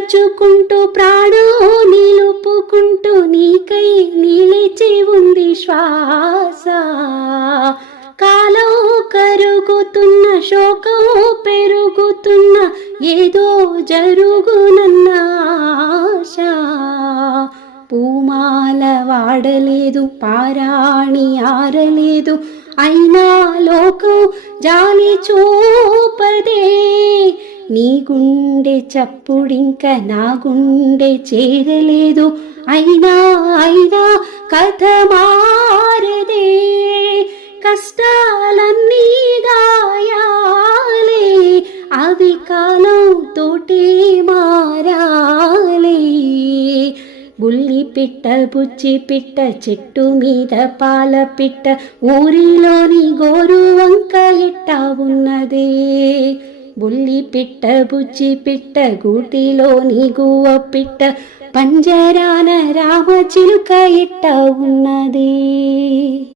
తలుచుకుంటూ ప్రాణం నిలుపుకుంటూ నీకై నిలిచి ఉంది శ్వాస. కాలం కరుగుతున్న శోకం పెరుగుతున్న ఏదో జరుగునన్న ఆశ. పూమాల వాడలేదు పారాణి ఆరలేదు అయినా లోకం జాలి చూపదే. నీ గుండె చప్పుడింక నా గుండె చేరలేదు అయినా కథ మారదే. కష్టాలన్నీ గాయాలే అవి కాలం తోటే మారాలే. బుల్లి పిట్ట బుజ్జి పిట్ట చెట్టు మీద పాల పిట్ట ఊరిలోని గోరు వంక ఎట్టా ఉన్నదే. బుల్లి పిట్ట బుజ్జి పిట్ట గూటిలోని గువ్వ పిట్ట పంజరాన రామ చిలుక ఎట్టా ఉన్నది.